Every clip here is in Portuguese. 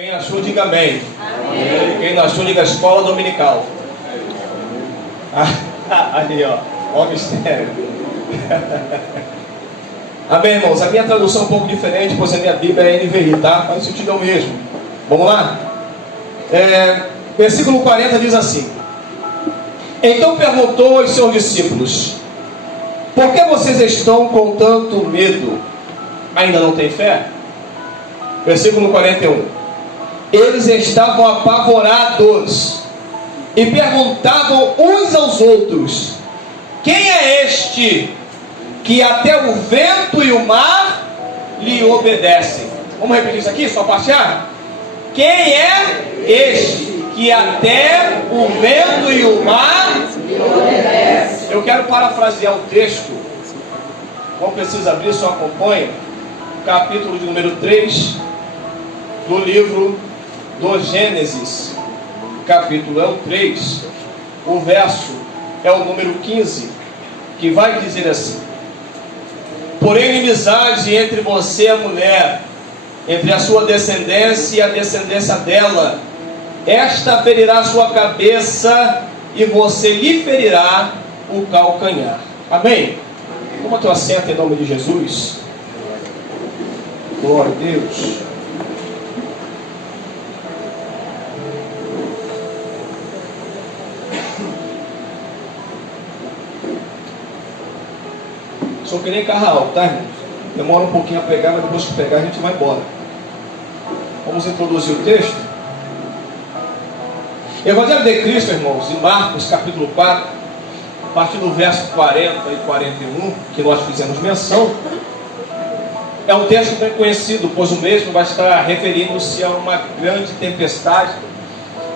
Quem achou, diga amém. Amém. Quem não achou, diga escola dominical. Ali, ó o mistério. Amém, irmãos. A minha tradução é um pouco diferente, pois a minha Bíblia é NVI, tá? Faz sentido mesmo. Vamos lá? Versículo 40 diz assim: Então perguntou aos seus discípulos: Por que vocês estão com tanto medo? Ainda não têm fé? Versículo 41. Eles estavam apavorados e perguntavam uns aos outros: Quem é este que até o vento e o mar lhe obedecem? Vamos repetir isso aqui, só partear? Quem é este que até o vento e o mar lhe obedecem? Eu quero parafrasear o texto. Não precisa abrir, só acompanha. Capítulo de número 3 do livro do Gênesis, capítulo 3, o verso é o número 15, que vai dizer assim: Porém, inimizade entre você e a mulher, entre a sua descendência e a descendência dela, esta ferirá a sua cabeça e você lhe ferirá o calcanhar. Amém? Toma teu assento em nome de Jesus. Glória a Deus. Sou que nem carro, tá, irmãos? Demora um pouquinho a pegar, mas depois que pegar a gente vai embora. Vamos introduzir o texto. Evangelho de Cristo, irmãos, em Marcos capítulo 4, a partir do verso 40 e 41, que nós fizemos menção, é um texto bem conhecido, pois o mesmo vai estar referindo-se a uma grande tempestade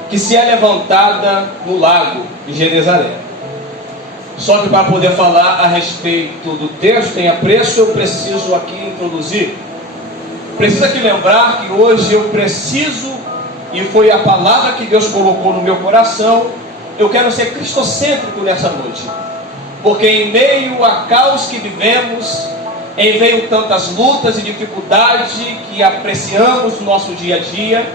que se é levantada no lago de Genezaré. Só que para poder falar a respeito do texto em apreço, eu preciso aqui introduzir. Preciso aqui lembrar que hoje eu preciso, e foi a palavra que Deus colocou no meu coração, eu quero ser cristocêntrico nessa noite. Porque em meio a caos que vivemos, em meio a tantas lutas e dificuldades que apreciamos no nosso dia a dia,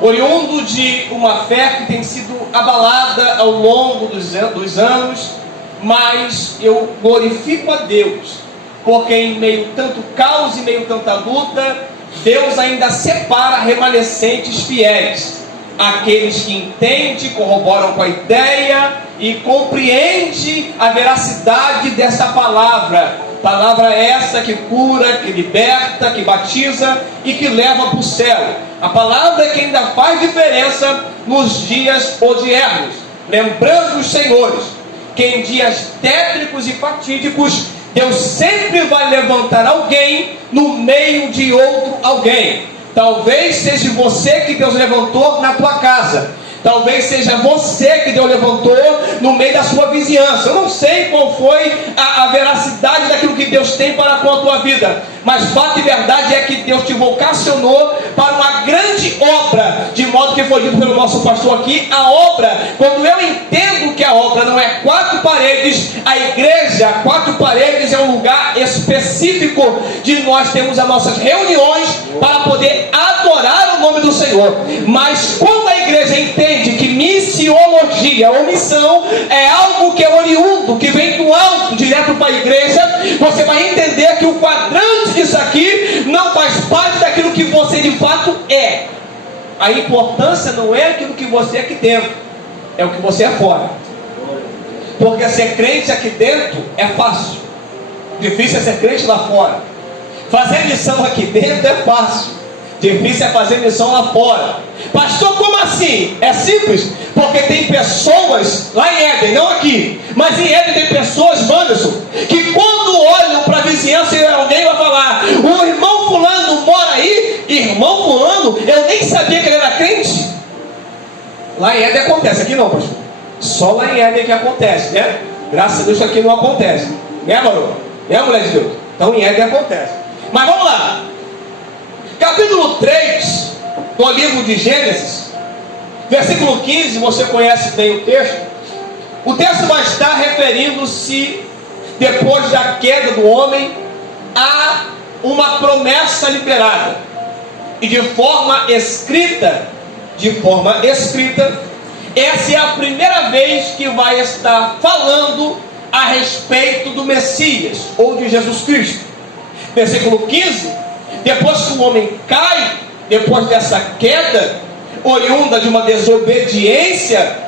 oriundo de uma fé que tem sido abalada ao longo dos anos, mas eu glorifico a Deus, porque em meio tanto caos e meio tanta luta, Deus ainda separa remanescentes fiéis, aqueles que entendem, corroboram com a ideia e compreendem a veracidade dessa palavra. Palavra essa que cura, que liberta, que batiza e que leva para o céu. A palavra que ainda faz diferença nos dias odiernos. Lembrando os senhores que em dias tétricos e fatídicos, Deus sempre vai levantar alguém no meio de outro alguém. Talvez seja você que Deus levantou na tua casa. Talvez seja você que Deus levantou no meio da sua vizinhança. Eu não sei qual foi a veracidade daquilo que Deus tem para com a tua vida, mas fato e verdade é que Deus te vocacionou para uma grande obra, de modo que foi dito pelo nosso pastor aqui, a obra, quando eu entendo que a obra não é quatro paredes, a igreja, quatro paredes é um lugar específico de nós termos as nossas reuniões para poder adorar o nome do Senhor. Mas quando a igreja entende que missiologia ou missão é algo que é oriundo, que vem do alto direto para a igreja, você vai entender que o quadrante disso aqui não faz parte daquilo que você de fato é. A importância não é aquilo que você é aqui dentro, é o que você é fora. Porque ser crente aqui dentro é fácil, difícil é ser crente lá fora. Fazer missão aqui dentro é fácil, difícil é fazer missão lá fora. Pastor, como assim? É simples, porque tem pessoas lá em Éden, não aqui, mas em Éden tem pessoas, Wanderson, que quando olham para a vizinhança e alguém vai falar: o irmão fulano mora aí. Irmão fulano, eu nem sabia que ele era crente. Lá em Éden acontece, aqui não, pastor. Só lá em Éden que acontece, né? Graças a Deus aqui não acontece, né, varão? Né, mulher de Deus? Então em Éden acontece. Mas vamos lá. Capítulo 3 do livro de Gênesis, versículo 15, você conhece bem o texto. O texto vai estar referindo-se, depois da queda do homem, a uma promessa liberada. e de forma escrita, essa é a primeira vez que vai estar falando a respeito do Messias, ou de Jesus Cristo. Versículo 15, depois que o homem cai, depois dessa queda, oriunda de uma desobediência,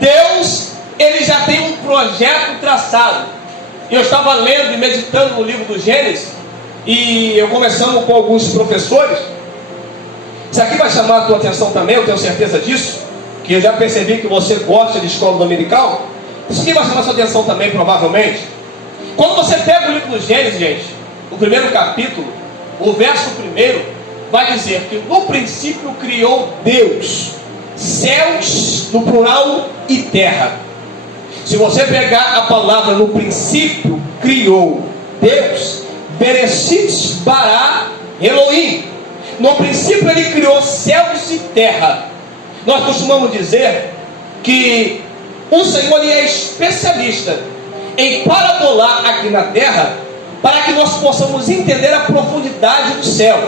Deus, ele já tem um projeto traçado. Eu estava lendo e meditando no livro do Gênesis, e eu conversando com alguns professores. Isso aqui vai chamar a tua atenção também, eu tenho certeza disso, que eu já percebi que você gosta de escola dominical. Isso aqui vai chamar a sua atenção também, provavelmente. Quando você pega o livro do Gênesis, gente, o primeiro capítulo, o verso 1 vai dizer que no princípio criou Deus céus, no plural, e terra. Se você pegar a palavra no princípio criou Deus, Bereshit bara Elohim, no princípio ele criou céus e terra. Nós costumamos dizer que o Senhor é especialista em parabolar aqui na terra, para que nós possamos entender a profundidade do céu.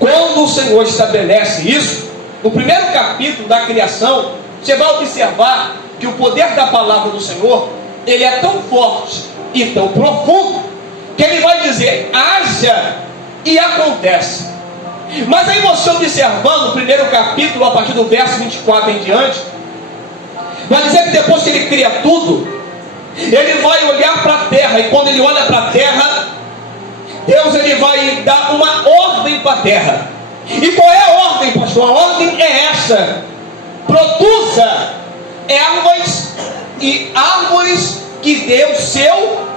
Quando o Senhor estabelece isso, no primeiro capítulo da criação, você vai observar que o poder da palavra do Senhor, ele é tão forte e tão profundo, que ele vai dizer, haja, e acontece. Mas aí você observando o primeiro capítulo, a partir do verso 24 em diante, vai dizer que depois que ele cria tudo, ele vai olhar para a terra, e quando ele olha para a terra, Deus ele vai dar uma ordem para a terra. E qual é a ordem, pastor? A ordem é essa: produza ervas e árvores que dê o seu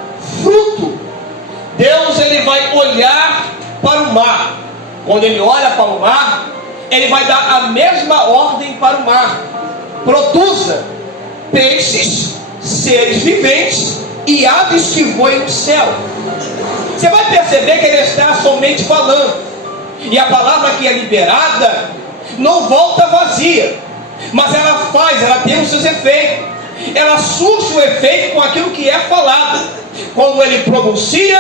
fruto. Deus ele vai olhar para o mar. Quando ele olha para o mar, ele vai dar a mesma ordem para o mar: produza peixes, seres viventes e aves que voem no céu. Você vai perceber que ele está somente falando, e a palavra que é liberada não volta vazia, mas ela tem os seus efeitos, ela surge o efeito com aquilo que é falado. Quando ele pronuncia,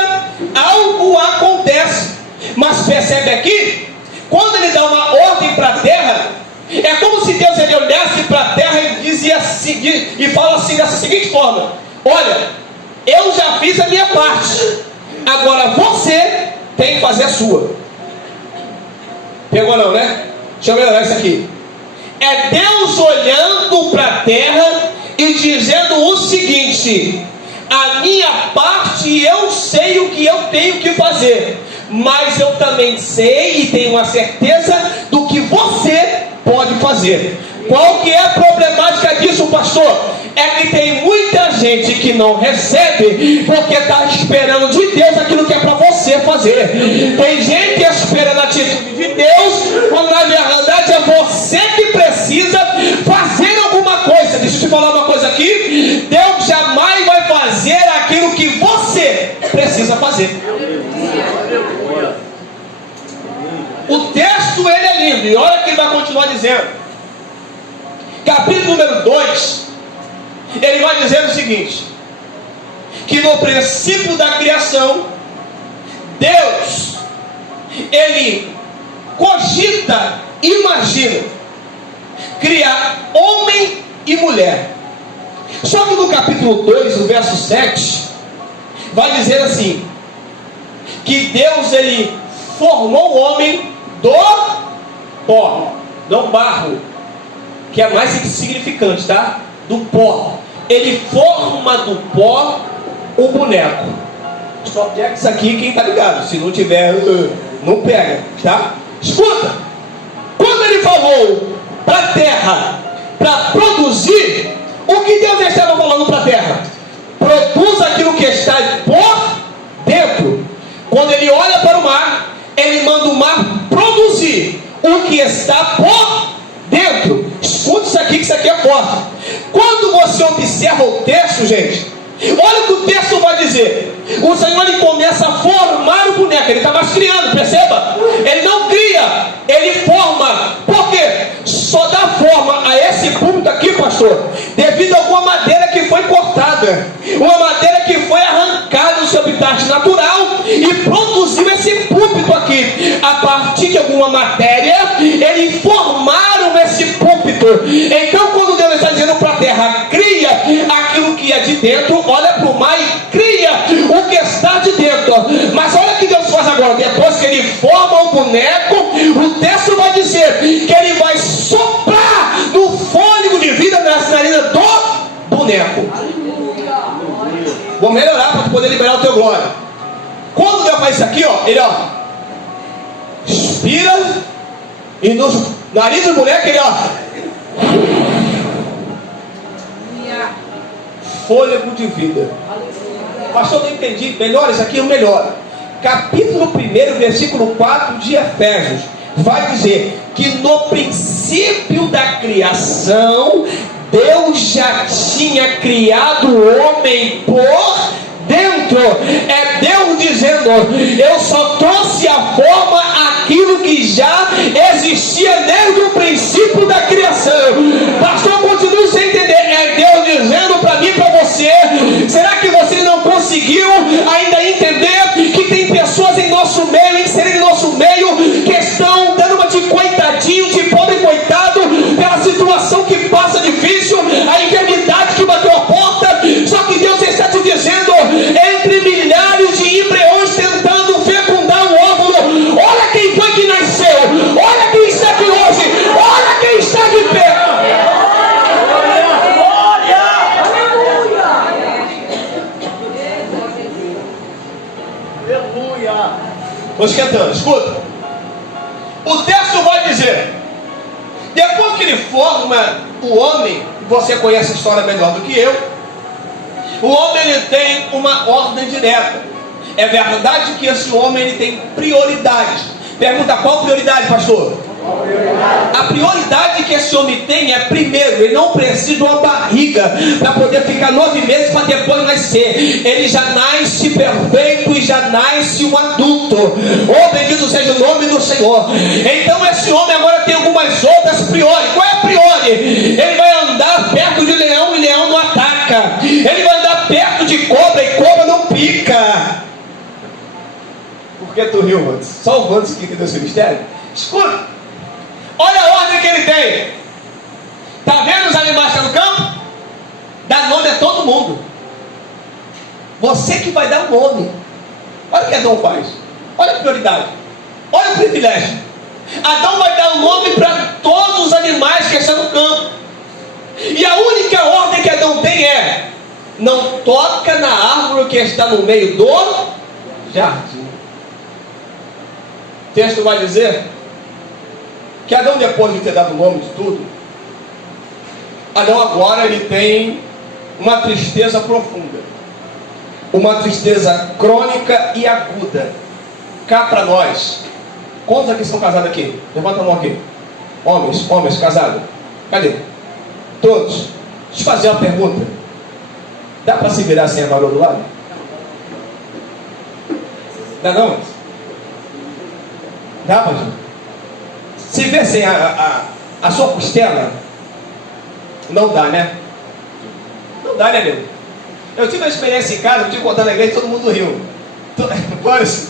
algo acontece. Mas percebe aqui, quando ele dá uma ordem para a terra, é como se Deus ele olhasse para a terra e dizia assim, e fala assim dessa seguinte forma: olha, eu já fiz a minha parte, agora você tem que fazer a sua. Pegou não, né? Deixa eu melhorar isso aqui. É Deus olhando para a terra e dizendo o seguinte: a minha parte eu sei o que eu tenho que fazer, mas eu também sei e tenho a certeza do que você pode fazer. Qual que é a problemática disso, pastor? É que tem muita gente que não recebe porque está esperando de Deus aquilo que é para você fazer. Tem gente esperando a atitude de Deus, quando na verdade é você que precisa fazer alguma coisa. Deixa eu te falar uma coisa aqui: Deus jamais vai fazer aquilo que você precisa fazer. O texto ele é lindo, e olha que ele vai continuar dizendo. Capítulo número 2, ele vai dizer o seguinte: que no princípio da criação, Deus, ele cogita, imagina, criar homem e mulher. Só que no capítulo 2, o verso 7, vai dizer assim, que Deus, ele formou o homem do pó, não barro, que é mais significante, tá? Do pó. Ele forma do pó o boneco. Só pega isso aqui quem tá ligado. Se não tiver, não pega, tá? Escuta. Quando ele falou para a terra para produzir, o que Deus estava falando para a terra? Produz aquilo que está por dentro. Quando ele olha para o mar, ele manda o mar produzir o que está por dentro. Escuta isso aqui, que isso aqui é forte. Quando você observa o texto, gente, olha o que o texto vai dizer. O Senhor ele começa a formar o boneco. Ele está mais criando, perceba? Ele não cria, ele forma. Por quê? Só dá forma a esse púlpito aqui, pastor, devido a alguma madeira que foi cortada, uma madeira que foi arrancada do seu habitat natural e produziu esse púlpito aqui a partir de algum uma matéria, eles formaram esse púlpito. Então, quando Deus está dizendo para a terra, cria aquilo que é de dentro, olha para o mar e cria o que está de dentro. Mas olha o que Deus faz agora. Depois que ele forma o boneco, o texto vai dizer que ele vai soprar no fôlego de vida nas narinas do boneco. Vou melhorar para poder liberar o teu glória. Quando Deus faz isso aqui, ó, ele inspira e no nariz do boneco ele fôlego de vida. Pastor, não entendi. Melhora isso aqui, melhora. Capítulo 1, versículo 4 de Efésios vai dizer que no princípio da criação Deus já tinha criado o homem por dentro. É Deus dizendo: eu só trouxe à forma aquilo que já existia desde o princípio da criação. Pastor, continue sem entender. É Deus dizendo para mim e para você. Será que você não conseguiu ainda entender que tem pessoas em nosso meio, inseridas em nosso meio, que estão dando uma de coitadinho, de pobre coitado, pela situação que passa difícil, a enfermidade que bateu a porta? Só que Deus está te dizendo, entre milhares de embriões tentando fecundar um óvulo, olha quem foi que nasceu, olha quem está aqui hoje, olha quem está de pé. Estou esquentando, escuta. O texto vai dizer, depois que ele forma o homem, você conhece a história melhor do que eu, o homem ele tem uma ordem direta. É verdade que esse homem ele tem prioridades. Pergunta, qual prioridade, pastor? A prioridade que esse homem tem é, primeiro, ele não precisa de uma barriga para poder ficar 9 meses para depois nascer. Ele já nasce perfeito e já nasce um adulto. Oh, bendito seja o nome do Senhor. Então esse homem agora tem algumas outras priori. Qual é a priori? Ele vai andar perto de leão e leão não ataca. Ele vai andar perto de cobra e cobra não pica. Por que tu riu, mano? Só o Vantes que entendeu esse mistério? Escuta. Olha a ordem que ele tem. Está vendo os animais que estão no campo? Dá nome a todo mundo. Você que vai dar um nome. Olha o que Adão faz. Olha a prioridade. Olha o privilégio. Adão vai dar um nome para todos os animais que estão no campo. E a única ordem que Adão tem é: não toca na árvore que está no meio do jardim. O texto vai dizer que Adão, depois de ter dado o nome de tudo, Adão agora ele tem uma tristeza profunda, uma tristeza crônica e aguda. Cá para nós, quantos aqui são casados aqui? Levanta a mão aqui. Homens casados. Cadê? Todos. Deixa eu fazer uma pergunta. Dá para se virar sem a varou do lado? Dá não? Dá, pastor? Se vê sem a sua costela, não dá, né? Não dá, né, meu? Eu tive uma experiência em casa, eu tive que contar na igreja e todo mundo riu. Hoje?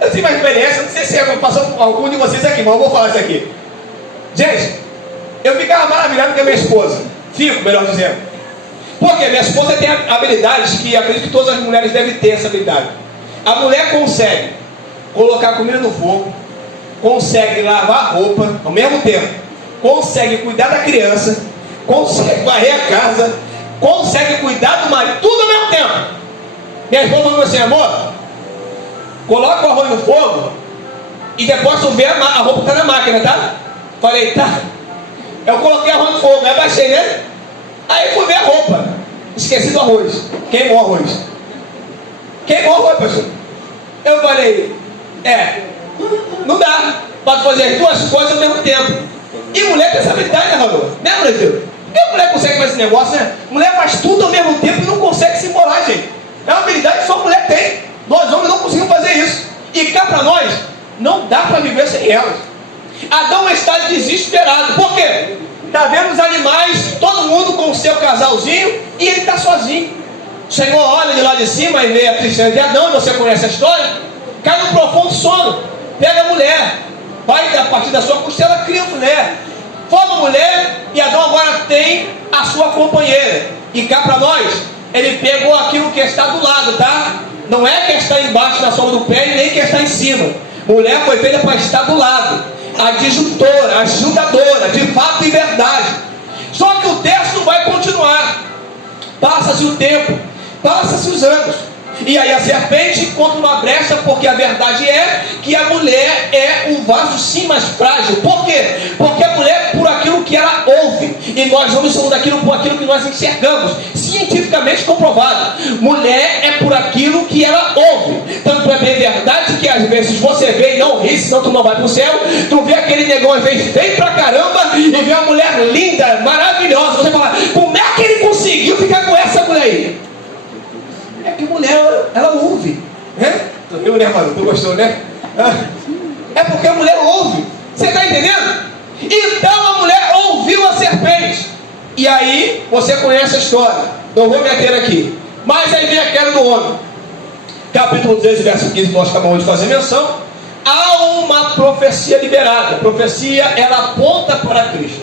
Eu tive uma experiência, não sei se passou por algum de vocês aqui, mas eu vou falar isso aqui. Gente, eu ficava maravilhado com a minha esposa. Fico, melhor dizendo. Porque minha esposa tem habilidades que acredito que todas as mulheres devem ter essa habilidade. A mulher consegue colocar a comida no fogo, consegue lavar a roupa ao mesmo tempo, consegue cuidar da criança, consegue varrer a casa, consegue cuidar do marido, tudo ao mesmo tempo. Minha esposa falou assim: amor, coloca o arroz no fogo e depois tu vê a roupa está na máquina, tá? Falei, tá. Eu coloquei arroz no fogo, aí baixei, né? Aí fui ver a roupa, esqueci do arroz, queimou o arroz. Queimou o arroz, pastor. Eu falei, não dá para fazer as duas coisas ao mesmo tempo. E mulher tem essa habilidade, né, Raul? Né, Brasil? Por que a mulher consegue fazer esse negócio, né? Mulher faz tudo ao mesmo tempo e não consegue se embolar, gente. É uma habilidade que só a mulher tem. Nós homens não conseguimos fazer isso. E cá para nós, não dá para viver sem elas. Adão está desesperado. Por quê? Está vendo os animais, todo mundo com o seu casalzinho, e ele está sozinho. O Senhor olha de lá de cima e vê a tristeza de Adão, você conhece a história? Cai no profundo sono. pega a mulher, vai a partir da sua costela, cria mulher, forma mulher, e Adão agora tem a sua companheira. E cá para nós, ele pegou aquilo que está do lado, tá? Não é que está embaixo na sombra do pé e nem que está em cima. Mulher foi feita para estar do lado, adjutora, ajudadora, de fato e verdade. Só que o texto vai continuar. Passa-se o tempo, passa-se os anos, e aí a serpente encontra uma brecha, porque a verdade é que a mulher é um vaso sim mais frágil. Por quê? Porque a mulher é por aquilo que ela ouve, e nós homens somos daquilo por aquilo que nós enxergamos, cientificamente comprovado. Mulher é por aquilo que ela ouve. Tanto é bem verdade que às vezes você vê e não ri, senão tu não vai para o céu. Tu vê aquele negócio às vezes feio pra caramba, e vê uma mulher linda, maravilhosa, você fala, como é que ele conseguiu ficar com essa mulher aí? É que mulher, ela ouve, né? Tu viu, né, mano? Tu gostou, né? É porque a mulher ouve. Você está entendendo? Então a mulher ouviu a serpente. E aí, você conhece a história. Não vou meter aqui. Mas aí vem a queda do homem. Capítulo 13, verso 15, nós acabamos de fazer menção. Há uma profecia liberada. A profecia, ela aponta para Cristo.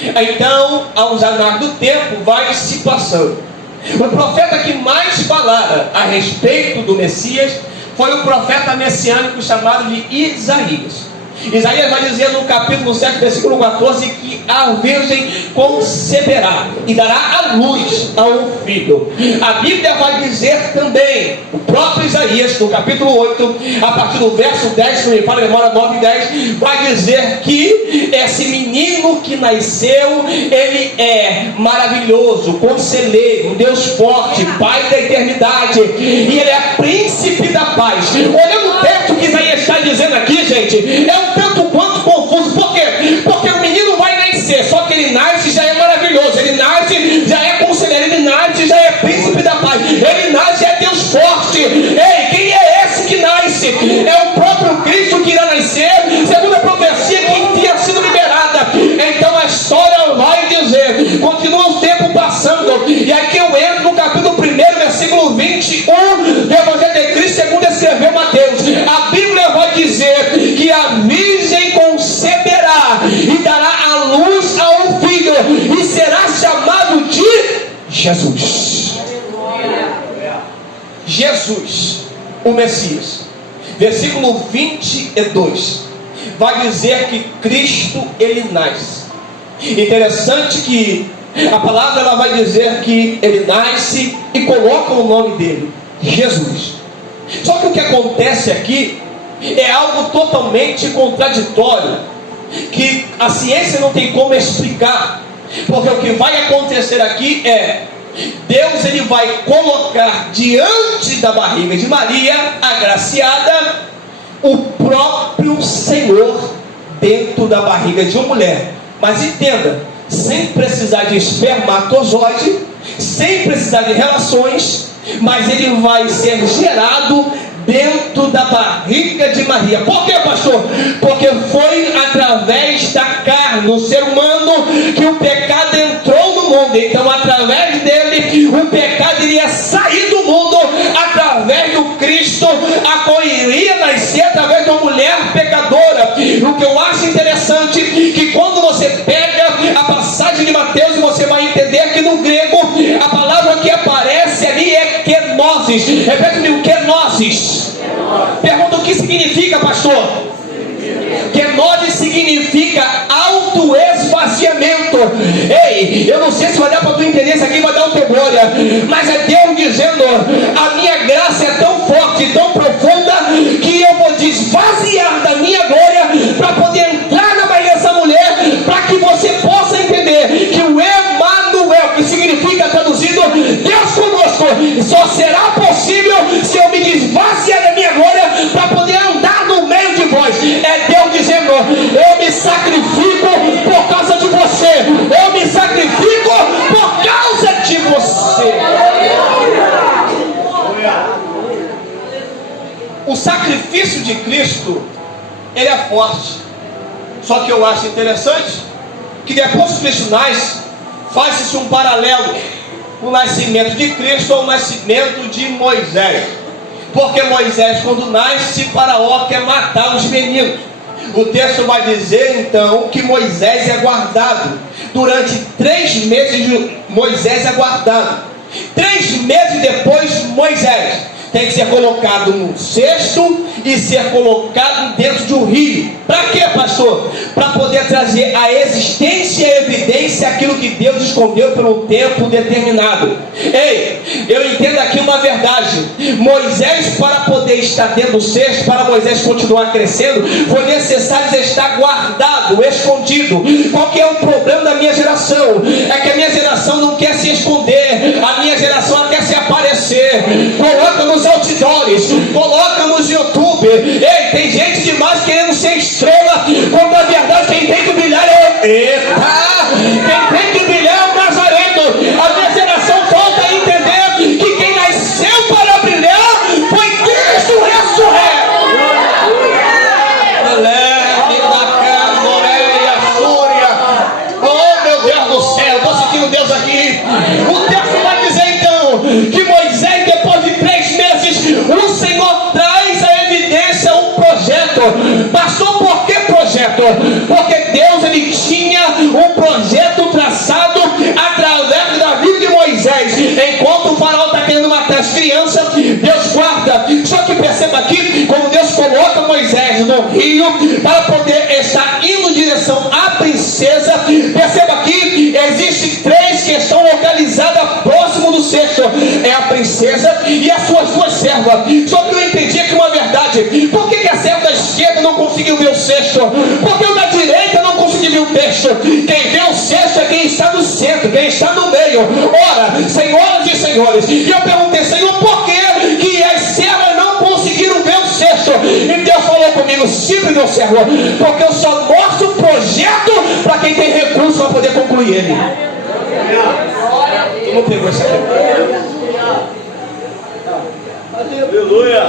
Então, aos anos do tempo, vai se passando. O profeta que mais falara a respeito do Messias foi o profeta messiânico chamado de Isaías. Isaías vai dizer no capítulo 7, versículo 14, que a virgem conceberá e dará à luz a um filho. A Bíblia vai dizer também, o próprio Isaías, no capítulo 8, a partir do verso 10, se não me falha a memória, 9 e 10, vai dizer que esse menino que nasceu, ele é maravilhoso, conselheiro, Deus forte, Pai da eternidade, e ele é príncipe da paz. Olhando o texto que Isaías está dizendo aqui, gente, é um tanto quanto confuso. Por quê? Porque o menino vai nascer, só que ele nasce já é maravilhoso, ele nasce já é conselheiro, ele nasce já é príncipe da paz, ele nasce é Deus forte. Ei, quem é esse que nasce? É o próprio Cristo que irá nascer, segundo a profecia que tinha sido liberada. Então a história vai dizer, continua o tempo passando, e aqui eu entro no capítulo 1, versículo 21 do Evangelho de Cristo, segundo escreveu Mateus. A Bíblia vai dizer que a virgem conceberá e dará à luz a um filho, e será chamado de Jesus. Jesus, o Messias. Versículo 22 vai dizer que Cristo, ele nasce. Interessante que a palavra, ela vai dizer que ele nasce e coloca o nome dele, Jesus. Só que o que acontece aqui é algo totalmente contraditório, que a ciência não tem como explicar. Porque o que vai acontecer aqui é, Deus, ele vai colocar diante da barriga de Maria, agraciada, o próprio Senhor dentro da barriga de uma mulher. Mas entenda, sem precisar de espermatozoide, sem precisar de relações, mas ele vai ser gerado dentro da barriga de Maria. Por quê, pastor? Porque foi através da carne, do ser humano, que o pecado entrou no mundo. Então, através dele, o pecado iria sair do mundo. Através do Cristo, a qual iria nascer através de uma mulher pecadora. O que eu acho interessante, que quando você pega a passagem de Mateus, você vai entender que no grego, a palavra que aparece ali é kenosis. Repete-me, kenosis. Pergunta, o que significa, pastor? Kenosis significa autoesvaziamento. Ei, eu não sei se vai dar para tu entender, isso aqui vai dar o teu glória, mas é Deus dizendo, a minha graça é tão forte, tão profunda, que eu vou desvaziar da minha glória para poder entrar na barriga dessa mulher, para que você possa entender que o Emanuel, que significa traduzido Deus conosco, só será possível se eu me desvaziar da minha glória para poder andar no meio de vós. É Deus dizendo, eu me sacrifico por causa de você, eu me sacrifico por causa de você. O sacrifício de Cristo, ele é forte. Só que eu acho interessante que depois que Cristo nasce, faz-se um paralelo, o nascimento de Cristo ao nascimento de Moisés. Porque Moisés, quando nasce, Faraó quer matar os meninos. O texto vai dizer então que Moisés é guardado. Durante 3 meses Moisés é guardado. 3 meses depois, Moisés tem que ser colocado num cesto e ser colocado dentro de um rio. Para quê, pastor? Para poder trazer a existência e a evidência aquilo que Deus escondeu por um tempo determinado. Ei, eu entendo aqui uma verdade. Moisés, para poder estar dentro do cesto, para Moisés continuar crescendo, foi necessário estar guardado, escondido. Qual que é o problema da minha geração? É que a minha geração não quer se esconder. A minha geração quer se aparecer. Coloca nos outdoors, coloca nos YouTube. Ei, tem gente demais querendo ser estrela, quando na verdade quem tem que brilhar é quem tem que brilhar é o Nazareno. A minha geração volta a entender que quem nasceu para brilhar foi Cristo ressurreto. Oh meu Deus do céu, estou sentindo Deus aqui. O texto vai dizer então que Moisés, depois de 3 meses, o Senhor traz a evidência, um projeto. Pastor, por que projeto? Porque Deus, ele tinha um projeto traçado através da vida de Moisés. Enquanto o faraó está querendo matar as crianças, Deus guarda. Só que perceba aqui, quando Deus coloca Moisés no rio para poder estar indo em direção à princesa, perceba aqui, existem 3 que estão localizadas próximo do cesto. É a princesa e as suas 2 servas. Só que eu entendi aqui uma verdade. Por que a serva da esquerda não conseguiu ver o cesto? Porque o da direita não conseguiu ver o texto. Quem vê o cesto é quem está no centro, quem está no meio. Ora, senhoras e senhores, e eu perguntei, Senhor, por que as servas não conseguiram ver o cesto? E Deus falou comigo, simples, meu servo, porque eu só mostro o projeto para quem tem recurso para poder concluir ele. Tu não pegou essa aqui? Aleluia!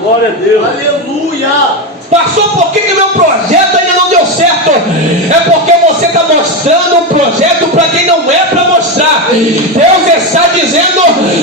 Glória a Deus! Aleluia! Pastor, por que meu projeto ainda não deu certo? É porque você está mostrando um projeto para quem não é para mostrar. Deus está dizendo,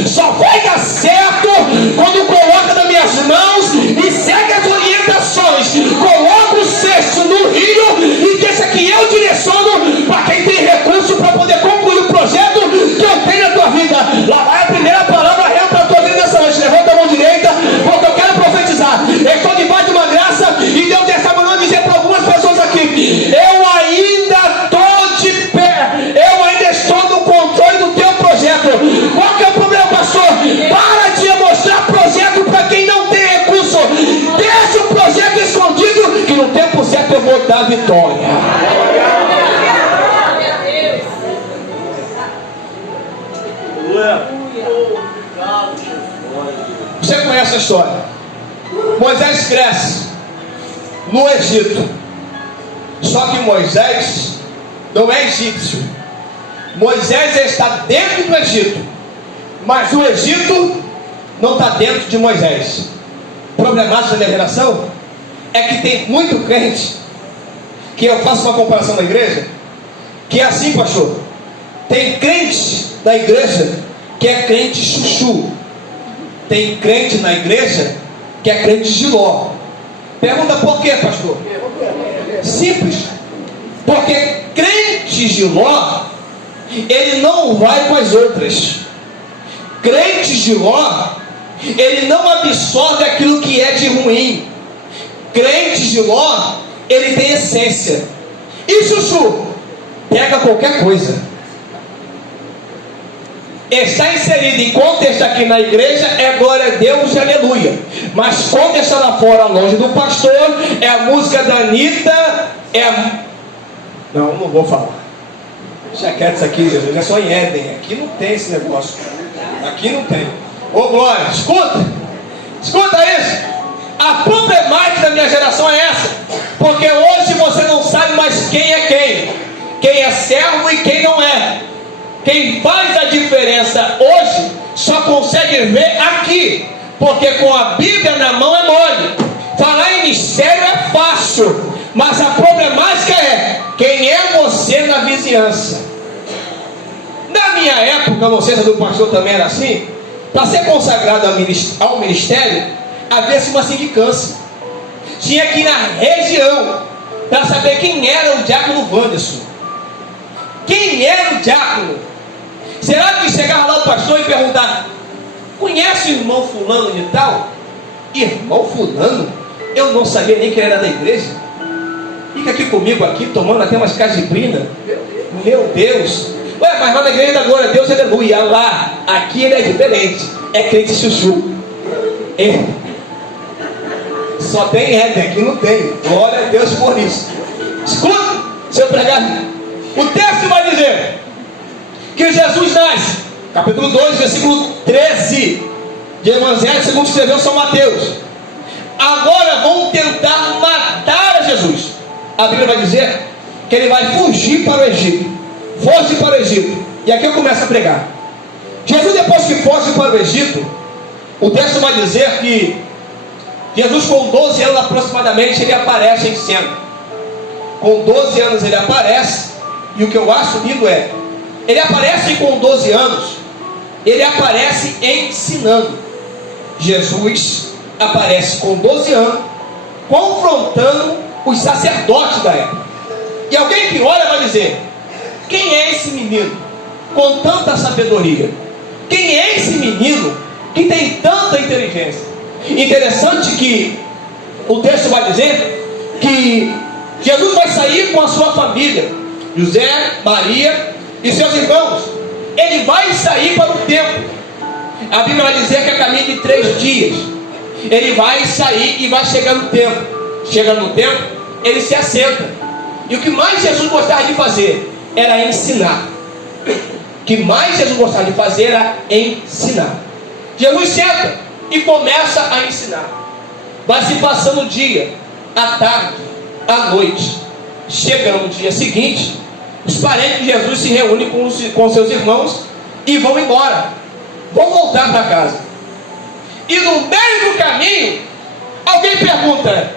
só vai dar certo quando coloca nas minhas mãos e segue as orientações. Coloca o cesto no rio e deixa que eu direciono para quem tem recurso para poder concluir o projeto que eu tenho na tua vida. Lá vai a primeira palavra real para a tua vida nessa noite. Levanta a mão direita, porque eu quero profetizar. Eu estou debaixo de uma graça e Deus está mandando dizer para algumas pessoas aqui, eu ainda estou de pé, eu ainda estou no controle do teu projeto. Qual que é o problema, pastor? Para de mostrar projeto para quem não tem recurso. Deixa o projeto escondido, que no tempo certo eu vou dar vitória. Você conhece a história. Moisés cresce no Egito. Só que Moisés não é egípcio. Moisés está dentro do Egito, mas o Egito não está dentro de Moisés. Problemática da minha geração é que tem muito crente, que eu faço uma comparação na igreja, que é assim, pastor. Tem crente da igreja que é crente chuchu. Tem crente na igreja que é crente giló. Pergunta por quê, pastor? Simples. Porque crente giló, ele não vai com as outras. Crente giló, ele não absorve aquilo que é de ruim. Crente giló, ele tem essência. E chuchu, pega qualquer coisa. Está inserido em contexto aqui na igreja é glória a Deus e aleluia. Mas quando está lá fora, longe do pastor, é a música da Anitta, Não vou falar. Já quero isso aqui, Jesus, é só em Éden. Aqui não tem esse negócio. Aqui não tem. Ô glória, escuta isso. A problemática da minha geração é essa. Porque hoje você não sabe mais quem é quem. Quem é servo e quem não é. Quem faz a diferença hoje só consegue ver aqui, porque com a Bíblia na mão é mole. Falar em mistério é fácil, mas a problemática é quem é você na vizinhança. Na minha época, não sei se a do pastor também era assim, Para ser consagrado ao ministério, havia-se uma sindicância. Tinha que ir na região para saber quem era o diácono Wanderson. Quem era o diácono? Será que chegava lá o pastor e perguntar: conhece o irmão fulano de tal? Irmão fulano? Eu não sabia nem que ele era da igreja. Fica aqui comigo, aqui, tomando até umas cajibrina. Meu Deus. Ué, mas lá na igreja da glória a Deus, aleluia. Lá, aqui ele é diferente. É crente chuchu. Só tem aqui não tem. Glória a Deus por isso. Escuta, se eu pregar. O texto vai dizer que Jesus nasce, capítulo 2, versículo 13 de Evangelho segundo escreveu São Mateus. Agora vão tentar matar a Jesus. A Bíblia vai dizer que ele vai fugir para o Egito. Foge para o Egito. E aqui eu começo a pregar. Jesus, depois que foge para o Egito, o texto vai dizer que Jesus, com 12 anos aproximadamente, ele aparece em cena. Com 12 anos ele aparece. E o que eu acho lindo é, ele aparece com 12 anos, ele aparece ensinando. Jesus aparece com 12 anos, confrontando os sacerdotes da época. E alguém que olha vai dizer: quem é esse menino com tanta sabedoria? Quem é esse menino que tem tanta inteligência? Interessante que o texto vai dizer que Jesus vai sair com a sua família, José, Maria e seus irmãos. Ele vai sair para o templo. A Bíblia vai dizer que é caminho de 3 dias. Ele vai sair e vai chegar no templo. Chega no templo, ele se assenta. E o que mais Jesus gostava de fazer era ensinar. O que mais Jesus gostava de fazer era ensinar. Jesus senta e começa a ensinar. Vai se passando o dia, a tarde, a noite. Chega no dia seguinte, os parentes de Jesus se reúnem com seus irmãos e vão embora. Vão voltar para casa. E no meio do caminho, alguém pergunta: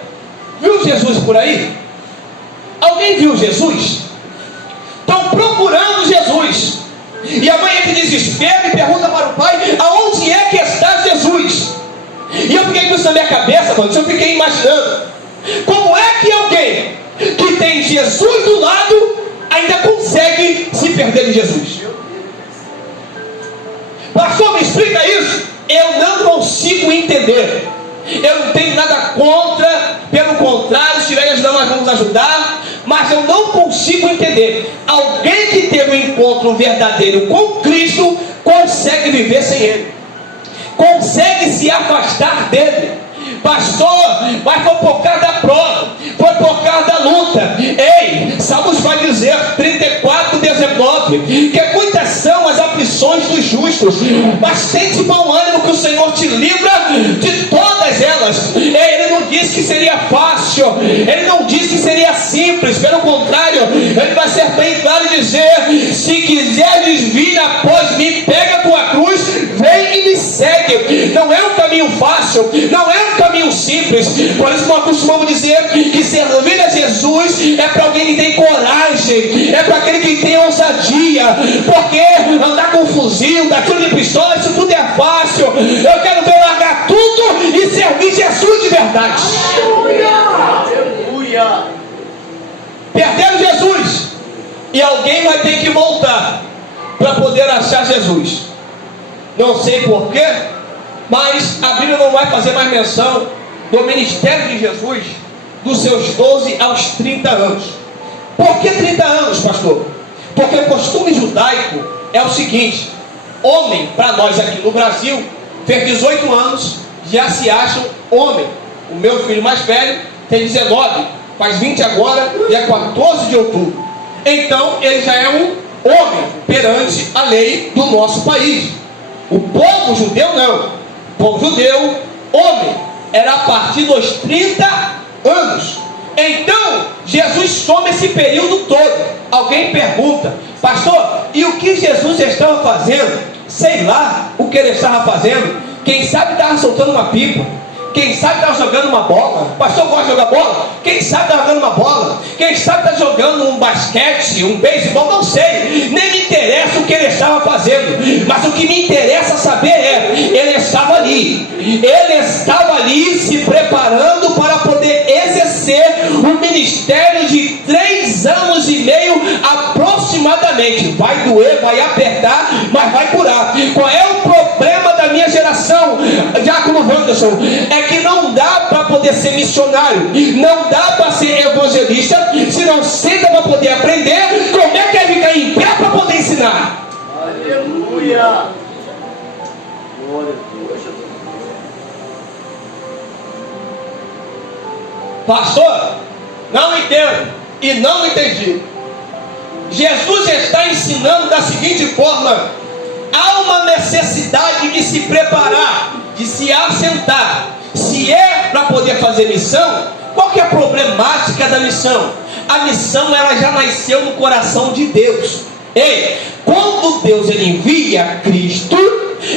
viu Jesus por aí? Alguém viu Jesus? Estão procurando Jesus. E a mãe entra em desespero e pergunta para o pai: aonde é que está Jesus? E eu fiquei com isso na minha cabeça, mano. Eu fiquei imaginando: como é que alguém que tem Jesus do lado ainda consegue se perder de Jesus? Pastor, me explica isso. Eu não consigo entender. Eu não tenho nada contra, pelo contrário, se tiver ajudando, nós vamos ajudar. Mas eu não consigo entender. Alguém que teve um encontro verdadeiro com Cristo consegue viver sem Ele, consegue se afastar dele. Pastor, mas foi por causa da prova, foi por causa da luta. Ei, Salmos vai dizer, 34:19, que muitas são as aflições dos justos, mas tente bom ânimo que o Senhor te livra de todas elas. Ei, ele não disse que seria fácil, ele não disse que seria simples, pelo contrário, ele vai ser bem claro e dizer: se quiseres vir após mim, pega a tua cruz, vem e me segue. Não é um caminho fácil, não é um caminho simples. Por isso nós costumamos dizer que servir a Jesus é para alguém que tem coragem, é para aquele que tem ousadia, porque andar com fuzil, daquilo de pistola, isso tudo é fácil. Eu quero ver largar tudo e servir Jesus de verdade. Aleluia! Perderam Jesus, e alguém vai ter que voltar para poder achar Jesus. Não sei porquê, mas a Bíblia não vai fazer mais menção do ministério de Jesus dos seus 12 aos 30 anos. Por que 30 anos, pastor? Porque o costume judaico é o seguinte: homem, para nós aqui no Brasil, fez 18 anos, já se acha homem. O meu filho mais velho tem 19, faz 20 agora, dia 14 de outubro. Então ele já é um homem perante a lei do nosso país. O povo judeu não. O povo judeu, homem, era a partir dos 30 anos. Então, Jesus toma esse período todo. Alguém pergunta: pastor, e o que Jesus estava fazendo? Sei lá o que ele estava fazendo. Quem sabe estava soltando uma pipa. Quem sabe está jogando uma bola. O pastor gosta de jogar bola? Quem sabe está jogando uma bola? Quem sabe está jogando um basquete, um beisebol? Não sei. Nem me interessa o que ele estava fazendo. Mas o que me interessa saber é, ele estava ali. Ele estava ali se preparando para poder exercer o ministério de 3 anos e meio aproximadamente. Vai doer, vai apertar, mas vai curar. Qual é o problema da minha geração, Diácono Wanderson? É que não dá para poder ser missionário, não dá para ser evangelista, se não senta para poder aprender. Como é que é ficar em pé para poder ensinar? Aleluia! Glória a Deus. Pastor, não entendo e não entendi. Jesus está ensinando da seguinte forma: há uma necessidade de se preparar, de se assentar. Se é para poder fazer missão, qual que é a problemática da missão? A missão, ela já nasceu no coração de Deus. Ei, quando Deus ele envia Cristo,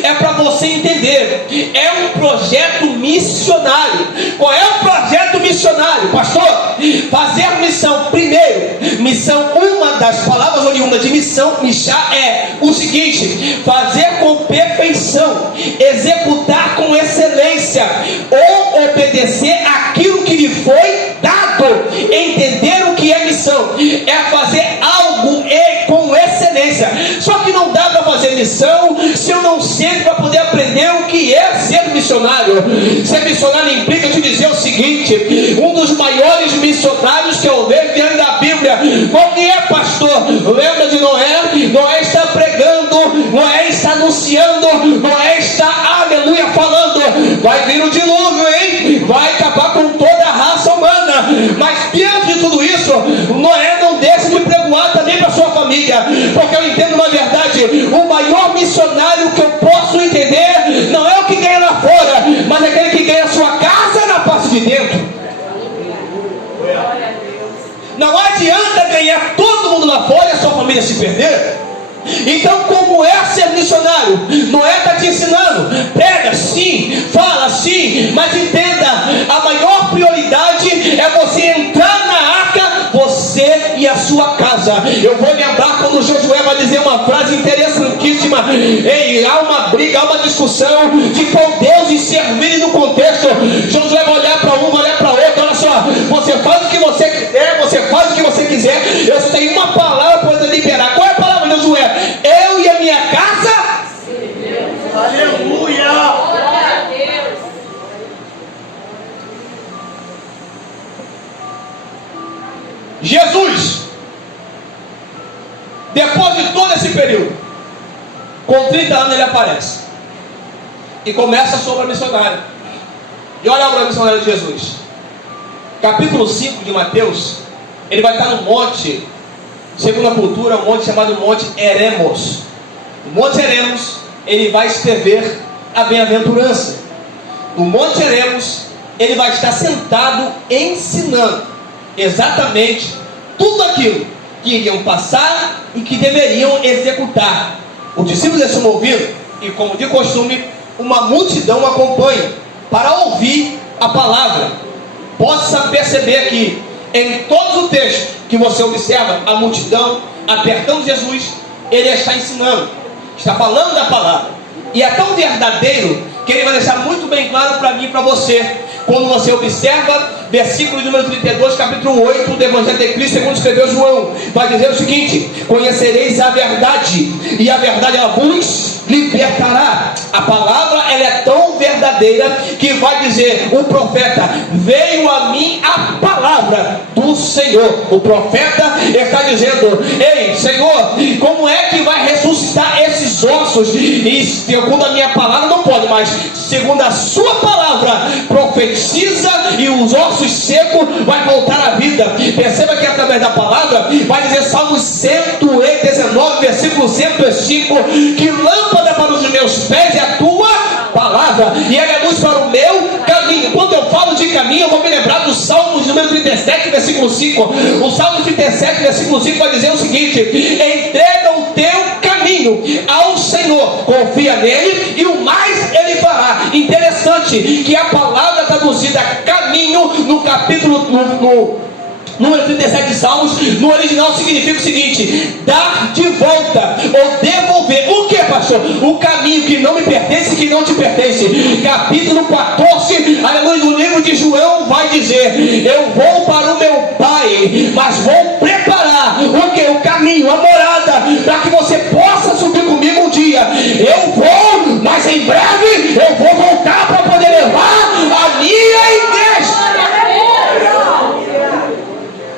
é para você entender, é um projeto missionário. Qual é o projeto missionário, pastor? Fazer missão. Primeiro, missão, uma das palavras oriundas de missão, mishá, é o seguinte: fazer com perfeição, executar com excelência, ou obedecer aquilo que lhe foi dado. Entender o que é missão é fazer algo com excelência. Só que não dá para fazer missão se eu não sento para poder aprender o que é ser missionário. Ser missionário implica te dizer o seguinte: um dos maiores missionários que eu vejo diante da Bíblia, qual que é, pastor? Lembra de Noé? Noé está pregando, Noé está anunciando, Noé está, aleluia, falando: vai vir o dilúvio, hein? Vai acabar com toda a raça humana. Mas diante de tudo isso, Noé não deixa de pregoar também para sua família, porque eu entendo uma verdade: o maior missionário que eu posso entender não é o que ganha lá fora, mas é aquele que ganha a sua casa na parte de dentro. Não adianta ganhar todo mundo lá fora e a sua família se perder. Então, como é ser missionário? Noé está te ensinando: prega sim, fala sim, mas entenda, a maior prioridade é você entrar na arca, você e a sua casa. Eu vou lembrar quando Josué vai dizer uma frase interessantíssima: ei, há uma briga, há uma discussão de qual Deus e servir no contexto. Josué vai olhar para um, vai olhar para outro: olha só, você faz o que você quiser, você faz o que você quiser, eu só tenho uma palavra para poder liberar. Qual é a palavra de Josué? Eu e a minha casa. Aleluia! Glória a Deus. Jesus, depois de todo esse período, com 30 anos ele aparece e começa a sua obra missionária. E olha a obra missionária de Jesus, capítulo 5 de Mateus. Ele vai estar no monte, segundo a cultura, um monte chamado Monte Eremos. O Monte Eremos, ele vai escrever a bem-aventurança. No Monte Eremos, ele vai estar sentado ensinando exatamente tudo aquilo que iriam passar e que deveriam executar. Os discípulos estão ouvindo, e como de costume, uma multidão acompanha para ouvir a palavra. Possa perceber aqui, em todo o texto que você observa, a multidão apertando Jesus, ele está ensinando, está falando da palavra. E é tão verdadeiro que ele vai deixar muito bem claro para mim e para você. Quando você observa versículo número 32, capítulo 8 do Evangelho de Cristo, segundo escreveu João, vai dizer o seguinte: conhecereis a verdade, e a verdade ela vos libertará. A palavra ela é tão verdadeira que vai dizer o profeta: veio a mim a palavra do Senhor. O profeta está dizendo: ei, Senhor, como é que vai ressuscitar esses ossos? E segundo a minha palavra não pode, mas segundo a sua palavra profetiza, e os ossos secos vai voltar à vida. Perceba que através da palavra vai dizer Salmos 119, versículo 105, que lâmpada para os meus pés é a tua palavra, e ela é luz para o meu caminho. Quando eu falo de caminho, eu vou me lembrar do Salmos número 37, versículo 5. O Salmo 37, versículo 5 vai dizer o seguinte: entrega o teu caminho ao Senhor, confia nele e o mais ele fará. Interessante que a palavra está traduzida caminho no capítulo, número 37 de Salmos, no original significa o seguinte: dar de volta ou devolver. O que, pastor? O caminho que não me pertence, que não te pertence. Capítulo 14, aleluia, no livro de João vai dizer: eu vou para o meu Pai, mas vou preparar o que? O caminho, a morada, para que você possa subir comigo um dia. Eu vou, mas em breve eu vou voltar para poder levar a minha igreja.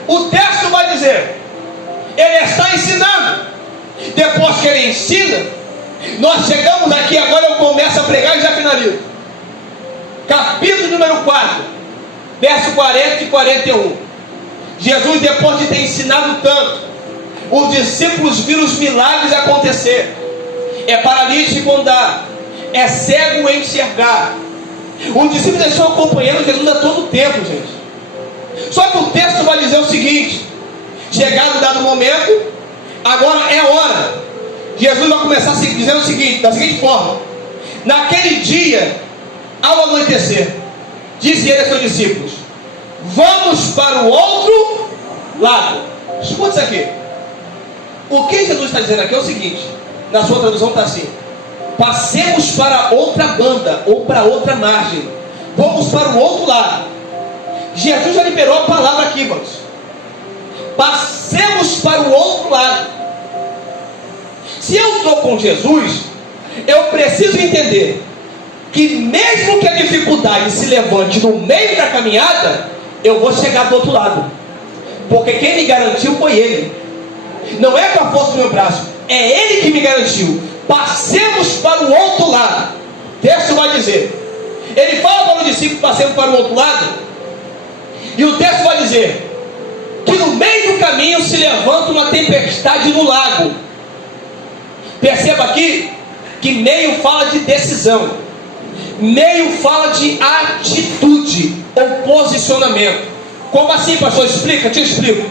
O texto vai dizer, ele está ensinando. Depois que ele ensina, nós chegamos aqui, agora eu começo a pregar e já finalizo. Capítulo número 4, verso 40 e 41. Jesus, depois de ter ensinado tanto, os discípulos viram os milagres acontecer. É paralítico andar, é cego enxergar. Os discípulos estão acompanhando Jesus a todo tempo, gente. Só que o texto vai dizer o seguinte: chegado um dado momento, agora é hora. Jesus vai começar dizendo o seguinte, da seguinte forma: naquele dia, ao anoitecer, disse ele a seus discípulos: vamos para o outro lado. Escuta isso aqui. O que Jesus está dizendo aqui é o seguinte, na sua tradução está assim: passemos para outra banda, ou para outra margem. Vamos para o outro lado. Jesus já liberou a palavra aqui, irmãos. Passemos para o outro lado. Se eu estou com Jesus, eu preciso entender que mesmo que a dificuldade se levante no meio da caminhada, eu vou chegar do outro lado. Porque quem me garantiu foi Ele. Não é com a força do meu braço, é Ele que me garantiu. Passemos para o outro lado. O texto vai dizer, ele fala para o discípulo: passemos para o outro lado. E o texto vai dizer que no meio do caminho se levanta uma tempestade no lago. Perceba aqui que meio fala de decisão, meio fala de atitude ou posicionamento. Como assim, pastor? Explica, te explico.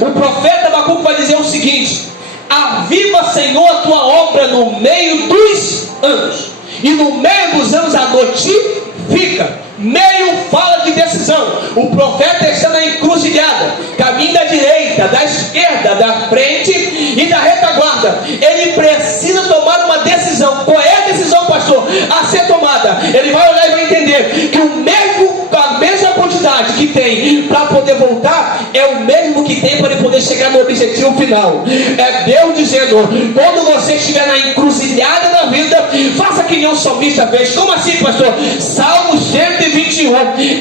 O profeta Abacuque vai dizer o seguinte: aviva, Senhor, a tua obra no meio dos anos, e no meio dos anos a notifica. Meio fala de decisão. O profeta está na encruzilhada, caminho da direita, da esquerda, da frente e da retaguarda. Ele precisa tomar uma decisão. Qual é a decisão, pastor, a ser tomada? Ele vai olhar e vai entender que a mesma quantidade que tem para poder voltar é o mesmo que tem para ele poder chegar no objetivo final. É Deus dizendo: quando você estiver na encruzilhada da vida, faça que nem o salmista fez. Como assim, pastor? Salmo 121: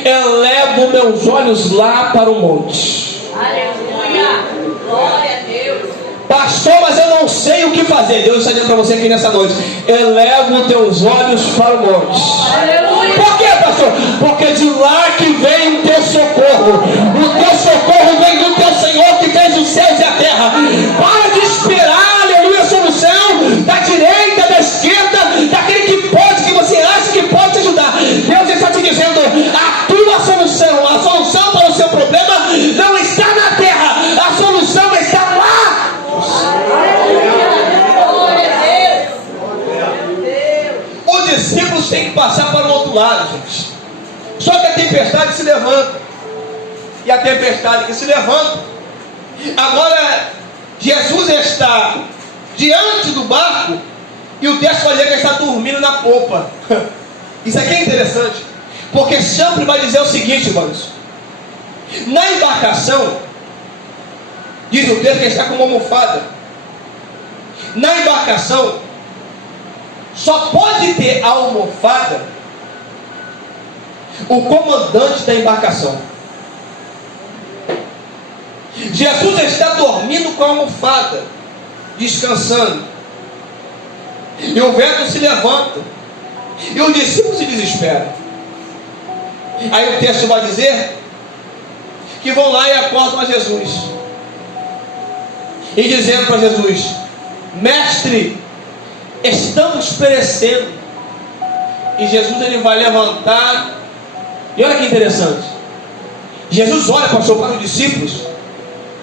elevo meus olhos lá para o monte. Aleluia, glória a Deus. Pastor, mas eu não sei o que fazer. Deus está dizendo para você aqui nessa noite: eleva os teus olhos para o monte. Aleluia. Por quê, pastor? Porque de lá que vem o teu socorro. O teu socorro vem do teu Senhor que fez os céus e a terra. Para de esperar, aleluia, a solução da direita, da esquerda, daquele que pode, que você acha que pode te ajudar. Deus está te dizendo: a tua solução, a solução para o seu problema não está na terra, a solução está lá. Os discípulos têm que passar para o outro lado, gente. Só que a tempestade se levanta. E a tempestade que se levanta, agora Jesus está diante do barco, e o texto vai dizer que ele está dormindo na popa. Isso aqui é interessante, porque sempre vai dizer o seguinte, irmãos: na embarcação, diz o texto que ele está com uma almofada. Na embarcação só pode ter a almofada o comandante da embarcação. Jesus está dormindo com a almofada, descansando, e o vento se levanta, e os discípulos se desesperam. Aí o texto vai dizer que vão lá e acordam a Jesus, e dizendo para Jesus: mestre, estamos perecendo. E Jesus, ele vai levantar, e olha que interessante, Jesus olha, pastor, para os discípulos,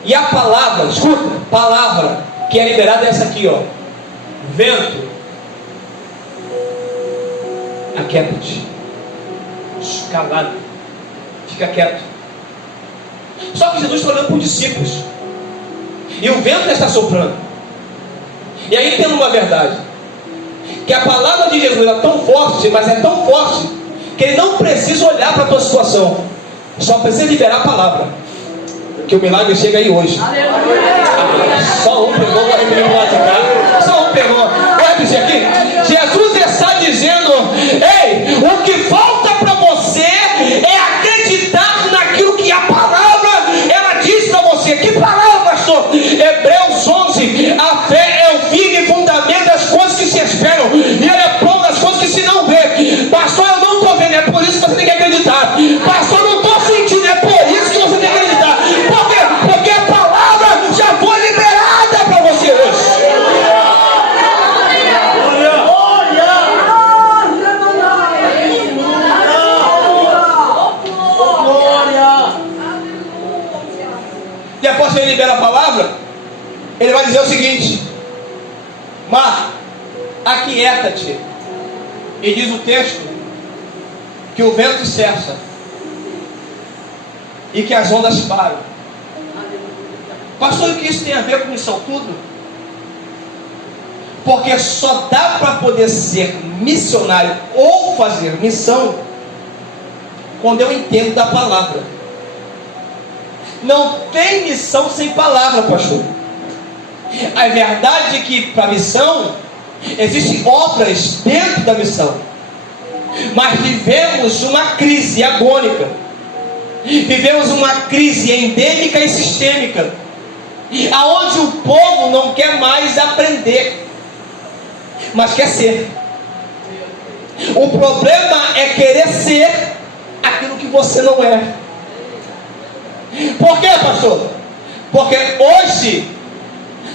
e a palavra, escuta, palavra que é liberada é essa aqui, ó: vento, aquieta-te, calado. Fica quieto. Só que Jesus está olhando para os discípulos. E o vento está soprando. E aí tem uma verdade. Que a palavra de Jesus é tão forte, mas é tão forte, que ele não precisa olhar para a tua situação. Só precisa liberar a palavra. Que o milagre chega aí hoje. Só um pegou, vai repetir do lado de cá. Só um pegou. Vai dizer aqui. Jesus está dizendo: ei, o que falta para você é acreditar naquilo que a palavra ela diz para você. Que palavra, pastor? Hebreus 11. A fé é o firme fundamento das coisas que se esperam, e ele é prova das coisas que se não vê. Pastor, eu não estou vendo, é por isso que você tem que acreditar. Pastor, eu não estou sentindo, é por isso que você tem que acreditar. Por quê? Porque a palavra já foi liberada para você hoje. E após que ele libera a palavra, ele vai dizer o seguinte: Mar, aquieta-te. E diz o texto que o vento cessa e que as ondas param. Pastor, o que isso tem a ver com missão? Tudo. Porque só dá para poder ser missionário ou fazer missão quando eu entendo da palavra. Não tem missão sem palavra, pastor. A verdade é que para a missão existem obras dentro da missão, mas vivemos uma crise agônica, vivemos uma crise endêmica e sistêmica, aonde o povo não quer mais aprender, mas quer ser. O problema é querer ser aquilo que você não é. Por quê, pastor? Porque hoje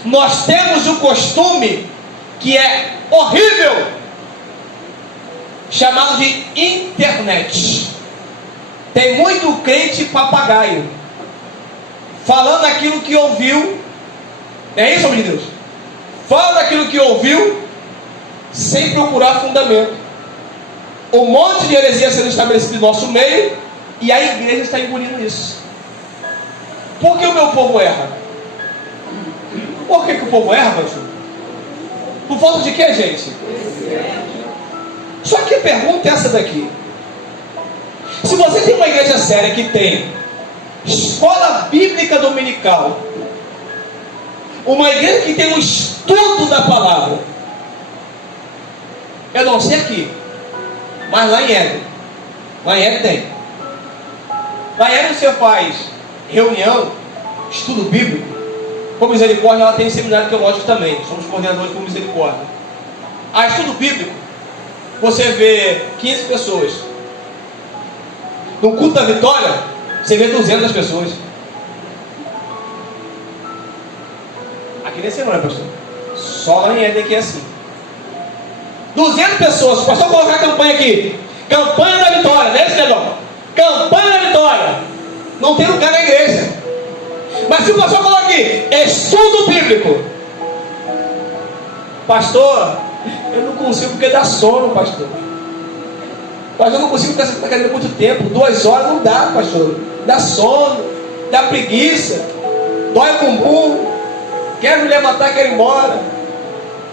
nós temos o costume que é horrível, chamado de internet. Tem muito crente papagaio, falando aquilo que ouviu. É isso, homem de Deus? Fala daquilo que ouviu, sem procurar fundamento. Um monte de heresia sendo estabelecido no nosso meio, e a igreja está engolindo isso. Por que o meu povo erra? Por que o povo erra, pastor? Por falta de quê, gente? Só que a pergunta é essa daqui. Se você tem uma igreja séria que tem escola bíblica dominical, uma igreja que tem um estudo da palavra, eu não sei aqui, mas lá em Éden tem. Lá em Éden você faz reunião, estudo bíblico. Com Misericórdia ela tem seminário teológico também. Somos coordenadores com Misericórdia. A estudo bíblico, você vê 15 pessoas. No culto da vitória, você vê 200 pessoas. Aqui nesse não é, pastor. Só lá em Éden que é assim. 200 pessoas. O pastor colocar a campanha aqui: campanha da vitória. Não é esse negócio? Campanha da vitória. Não tem lugar na igreja. Mas se o pastor coloca aqui: estudo bíblico. Pastor, eu não consigo porque dá sono, pastor. Pastor, eu não consigo ficar na cadeira muito tempo. 2 horas não dá, pastor. Dá sono, dá preguiça, dói o bumbum, quero me levantar, quero ir embora.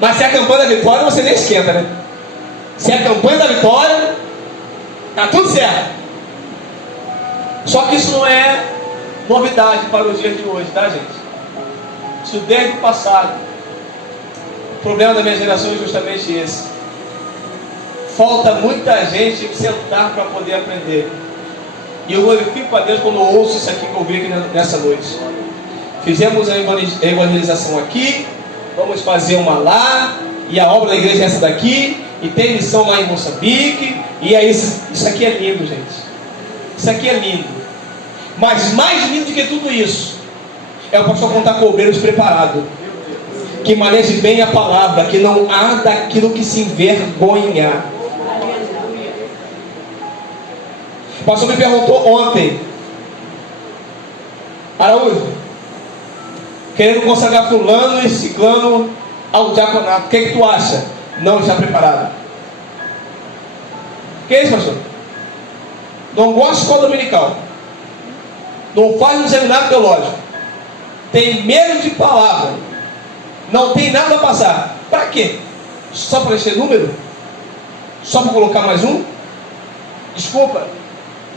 Mas se é a campanha da vitória, você nem esquenta, né? Se é a campanha da vitória, tá tudo certo. Só que isso não é novidade para os dias de hoje, tá, gente? Isso desde o passado. O problema da minha geração é justamente esse. Falta muita gente sentar para poder aprender. E eu glorifico a Deus quando eu ouço isso aqui que eu vi aqui nessa noite. Fizemos a evangelização aqui, vamos fazer uma lá, e a obra da igreja é essa daqui, e tem missão lá em Moçambique, e é isso aqui é lindo, gente. Isso aqui é lindo. Mas mais lindo do que tudo isso é o pastor contar com obreiros preparados, que maneje bem a palavra, que não há daquilo que se envergonhar. O pastor me perguntou ontem: Araújo, querendo consagrar fulano e ciclano ao diaconato, o que tu acha? Não está preparado. Que é isso, pastor? Não gosto de escola dominical. não faz um seminário teológico, tem medo de palavra, não tem nada a passar, para quê? Só para encher número? Só para colocar mais um? Desculpa,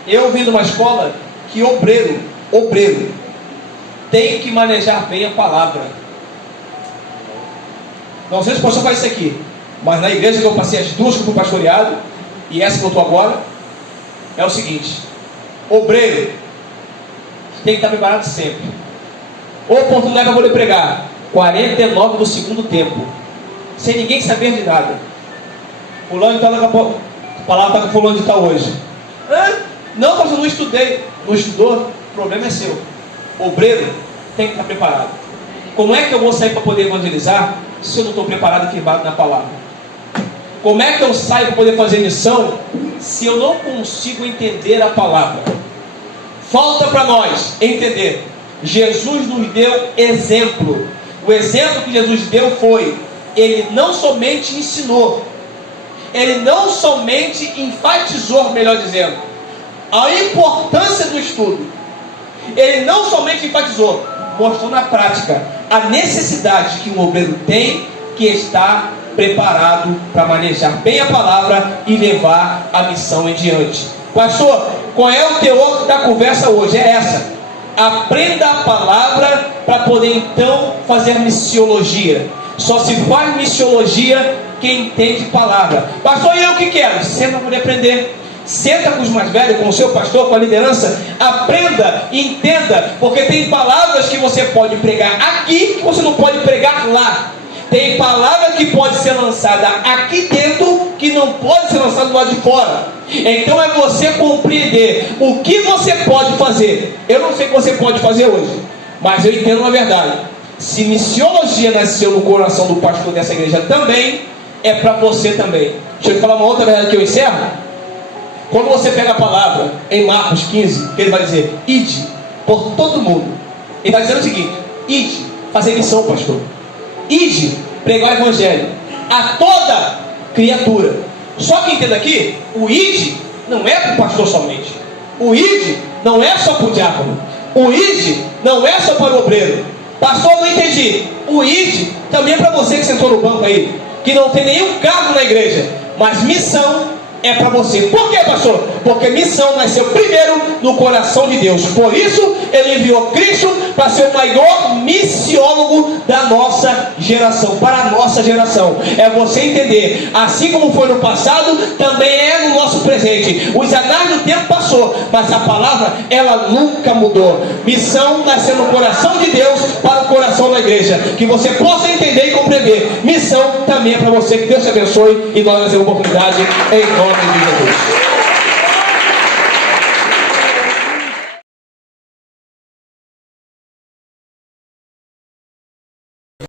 eu vim de uma escola que obreiro tem que manejar bem a palavra. Não sei se o pastor faz isso aqui, mas na igreja que eu passei as duas que eu fui pastoreado, e essa que eu estou agora, é o seguinte: obreiro tem que estar preparado sempre. Oportunidade para poder pregar 49 do segundo tempo, sem ninguém saber de nada. Fulano está daqui a pouco, a palavra está com fulano de tal hoje. Não, mas eu não estudei. Não estudou? O problema é seu. Obreiro tem que estar preparado. Como é que eu vou sair para poder evangelizar se eu não estou preparado e firmado na palavra? Como é que eu saio para poder fazer missão se eu não consigo entender a palavra? Falta para nós entender. Jesus nos deu exemplo. O exemplo que Jesus deu foi: Ele não somente ensinou, Ele não somente enfatizou, melhor dizendo, a importância do estudo. Ele não somente enfatizou, mostrou na prática a necessidade que um obreiro tem que estar preparado para manejar bem a palavra e levar a missão em diante. Pastor, qual é o teor da conversa hoje? É essa: aprenda a palavra para poder então fazer missiologia. Só se faz missiologia quem entende palavra. Pastor, e eu o que quero? Senta para poder aprender. Senta com os mais velhos, com o seu pastor, com a liderança. Aprenda, entenda, porque tem palavras que você pode pregar aqui que você não pode pregar lá. Tem palavra que pode ser lançada aqui dentro que não pode ser lançada do lado de fora. Então é você compreender o que você pode fazer. Eu não sei o que você pode fazer hoje, mas eu entendo uma verdade: se missiologia nasceu no coração do pastor dessa igreja também, é para você também. Deixa eu te falar uma outra verdade que eu encerro. Quando você pega a palavra em Marcos 15, que ele vai dizer: ide por todo mundo. Ele vai dizer o seguinte: ide, fazer missão, pastor. Ide, pregar o evangelho a toda criatura. Só que entenda aqui, o ide não é para o pastor somente. O ide não é só para o diácono. O ide não é só para o obreiro. Pastor, não entendi. O ide também é para você que sentou no banco aí, que não tem nenhum cargo na igreja, mas missão é para você. Por quê, pastor? Porque missão nasceu primeiro no coração de Deus. Por isso Ele enviou Cristo para ser o maior missiólogo da nossa geração, para a nossa geração. É você entender, assim como foi no passado, também é no nosso presente. Os anais do tempo passou, mas a palavra, ela nunca mudou. Missão nasceu no coração de Deus para o coração da igreja. Que você possa entender e compreender. Missão também é para você. Que Deus te abençoe e nós temos oportunidade em nome de Jesus.